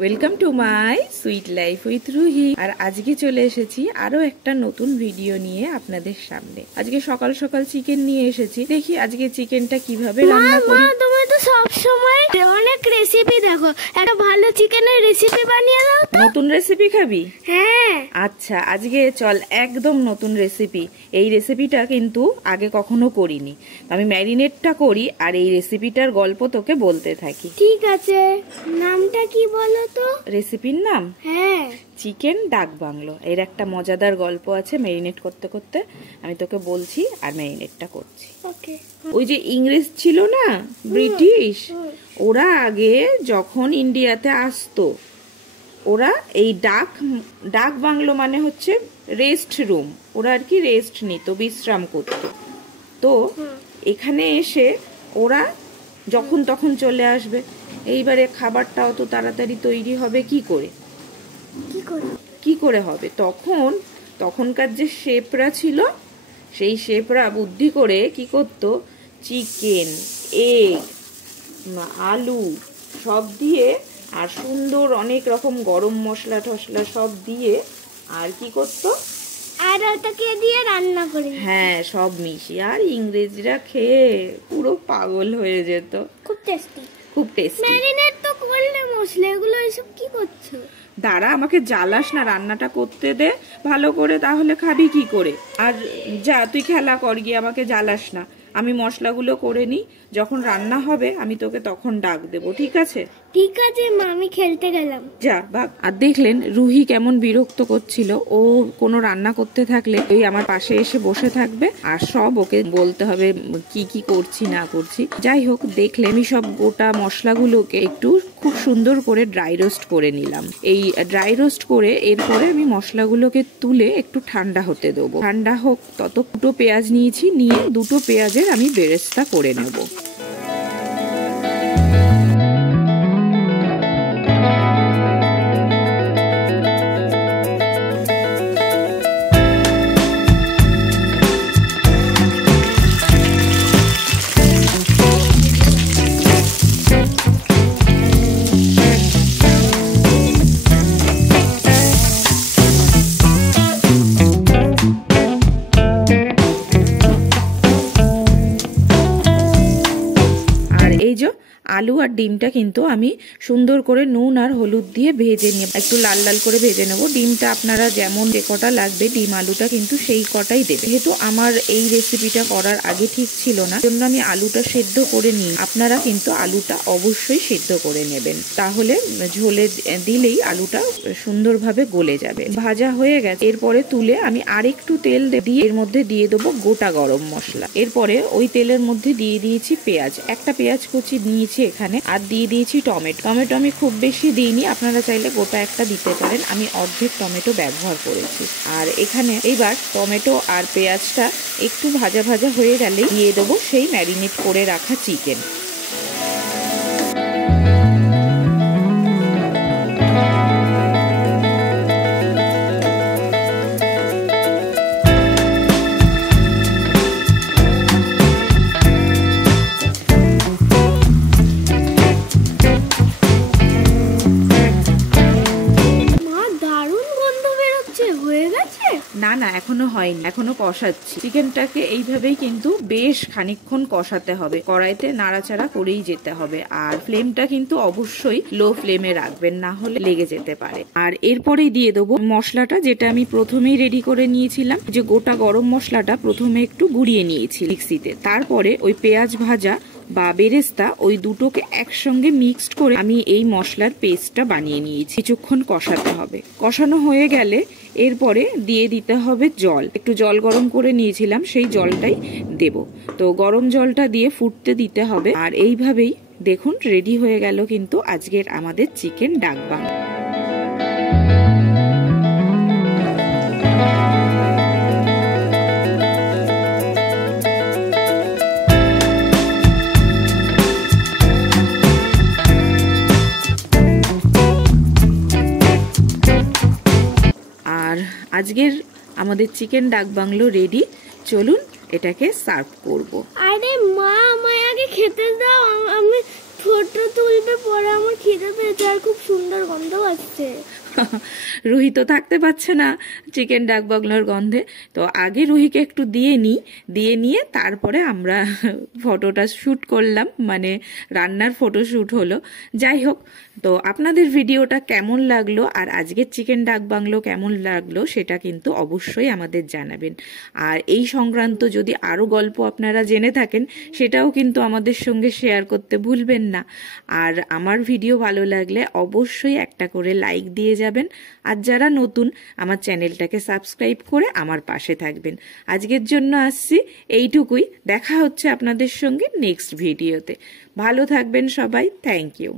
Welcome to my sweet life with Ruhi. আর আজকে চলে এসেছি আরো একটা নতুন ভিডিও নিয়ে আপনাদের সামনে। আজকে সকাল সকাল চিকেন নিয়ে এসেছি, দেখি আজকে চিকেনটা কিভাবে রান্না করি। তুমি তো সব সময় অনেক রেসিপি দেখো, একটা ভালো চিকেনের রেসিপি বানিয়ে দাও। নতুন রেসিপি খাবি? হ্যাঁ। আচ্ছা, আজকে চল একদম নতুন রেসিপি। এই রেসিপিটা কিন্তু আগে কখনো করিনি, আমি ম্যারিনেটটা করি আর এই রেসিপিটার গল্প তোকে বলতে থাকি। ঠিক আছে, নামটা কি বলো তো? রেসিপির নাম? হ্যাঁ, চিকেন ডাক বাংলো। এর একটা মজাদার গল্প আছে, ম্যারিনেট করতে করতে আমি তোকে বলছি আর ম্যারিনেটটা করছি। ওকে। ওই যে ইংরেজ ছিল না, ব্রিটিশ, ওরা আগে যখন ইন্ডিয়াতে আসতো, ওরা এই ডাক বাংলো মানে হচ্ছে রেস্ট রুম, ওরা আর কি রেস্ট নিত, বিশ্রাম করত। তো এখানে এসে ওরা যখন তখন চলে আসবে। এইবারে খাবারটাও তো তাড়াতাড়ি তৈরি হবে কি করে হবে? তখনকার যে শেফরা ছিল, সেই শেফরা বুদ্ধি করে কি করতো, চিকেন, এগ, আলু সব দিয়ে আর সুন্দর অনেক রকম গরম মশলা টসলা সব দিয়ে আর কি করতো, আর ওটাকে দিয়ে রান্না করে। হ্যাঁ, সব মিশিয়ে। আর ইংরেজরা খেয়ে পুরো পাগল হয়ে যেত। খুব টেস্টি। ম্যারিনেট তো করলে মশলা এগুলো এসব কি করছো? দাঁড়া, আমাকে জ্বালাস না, রান্নাটা করতে দে ভালো করে, তাহলে খাবি কি করে? আর যা, তুই খেলা কর গিয়ে, আমাকে জ্বালাস না। আমি মশলাগুলো করে নি, যখন রান্না হবে আমি তোকে তখন ডাক দেবো, ঠিক আছে? ঠিক আছে মা, আমি খেলতে গেলাম। যা ভাগ। আর দেখলেন রুহি কেমন বিরক্ত করছিল, ও কোনো রান্না করতে থাকলে ওই আমার পাশে এসে বসে থাকবে আর সব ওকে বলতে হবে কি কি করছি না করছি। যাই হোক, দেখলেন আমি সব গোটা মশলাগুলোকে একটু খুব সুন্দর করে ড্রাই রোস্ট করে নিলাম। এই ড্রাই রোস্ট করে এরপরে আমি মশলাগুলোকে তুলে একটু ঠান্ডা হতে দেবো। ঠান্ডা হোক তত। দুটো পেঁয়াজ নিয়েছি, নিয়ে দুটো পেঁয়াজের আমি বেরেস্তা করে নেব। আলু আর ডিমটা কিন্তু আমি সুন্দর করে নুন আর হলুদ দিয়ে ভেজে নিয়ে একটু লাল লাল করে ভেজে নেব। ডিমটা আপনারা যেমন যে কটা লাগবে ডিম আলুটা কিন্তু সেই কটাই দেবে। যেহেতু আমার এই রেসিপিটা করার আগে ঠিক ছিল না, জন্য আমি আলুটা সেদ্ধ করে নিই। আপনারা কিন্তু আলুটা অবশ্যই সেদ্ধ করে নেবেন, তাহলে ঝোলে দিলেই আলুটা সুন্দরভাবে গলে যাবে। ভাজা হয়ে গেছে, এরপরে তুলে আমি আরেকটু তেল দিয়ে এর মধ্যে দিয়ে দেবো গোটা গরম মশলা। এরপরে ওই তেলের মধ্যে দিয়ে দিয়েছি পেঁয়াজ, একটা পেঁয়াজ কুচি নিয়েছি এখানে, আর দিয়ে দিয়েছি টমেটো। টমেটো আমি খুব বেশি দিইনি, আপনারা চাইলে গোটা একটা দিতে পারেন, আমি অর্ধেক টমেটো ব্যবহার করেছি। আর এখানে এইবার টমেটো আর পেঁয়াজটা একটু ভাজা ভাজা হয়ে গেলে দিয়ে দেবো সেই ম্যারিনেট করে রাখা চিকেন। না, এখনো হয়নি, এখনো কষাচ্ছি। চিকেনটাকে এইভাবেই কিন্তু বেশ খানিকক্ষণ কষাতে হবে, কড়াইতে নাড়াচাড়া করেই যেতে হবে। আর ফ্লেমটা কিন্তু অবশ্যই লো ফ্লেমে রাখবেন, না হলে লেগে যেতে পারে। আর এরপরেই দিয়ে দেবো মশলাটা, যেটা আমি প্রথমেই রেডি করে নিয়েছিলাম। যে গোটা গরম মশলাটা প্রথমে একটু গুঁড়িয়ে নিয়েছি মিক্সিতে, তারপরে ওই পেঁয়াজ ভাজা বা বেরেস্তা ওই দুটোকে একসঙ্গে মিক্সড করে আমি এই মশলার পেস্টটা বানিয়ে নিয়েছি। কিছুক্ষণ কষাতে হবে। কষানো হয়ে গেলে এরপরে দিয়ে দিতে হবে জল। একটু জল গরম করে নিয়েছিলাম, সেই জলটাই দেব। তো গরম জলটা দিয়ে ফুটতে দিতে হবে। আর এইভাবেই দেখুন রেডি হয়ে গেল কিন্তু আজকের আমাদের চিকেন ডাক বাংলো। আজকের আমাদের চিকেন ডাক বাংলো রেডি, চলুন এটাকে সার্ভ করব। আরে মা, আমায় আগে খেতে দাও, আমি ফটো তুলবে পরে, আমার খিদে পেয়েছে আর খুব সুন্দর গন্ধ আসছে। রুহি তো থাকতে পারছে না চিকেন ডাক বাংলোর গন্ধে, তো আগে রুহিকে একটু দিয়ে নিয়ে তারপরে আমরা ফটোটা শ্যুট করলাম, মানে রান্নার ফটো শ্যুট হলো। যাই হোক, তো আপনাদের ভিডিওটা কেমন লাগলো আর আজকের চিকেন ডাক বাংলো কেমন লাগলো সেটা কিন্তু অবশ্যই আমাদের জানাবেন। আর এই সংক্রান্ত যদি আরও গল্প আপনারা জেনে থাকেন সেটাও কিন্তু আমাদের সঙ্গে শেয়ার করতে ভুলবেন না। আর আমার ভিডিও ভালো লাগলে অবশ্যই একটা করে লাইক দিয়ে যাবেন, আর যারা নতুন আমার চ্যানেলটাকে সাবস্ক্রাইব করে আমার পাশে থাকবেন। আজকের জন্য আসছি এইটুকুই, দেখা হচ্ছে আপনাদের সঙ্গে নেক্সট ভিডিওতে। ভালো থাকবেন সবাই, থ্যাংক ইউ।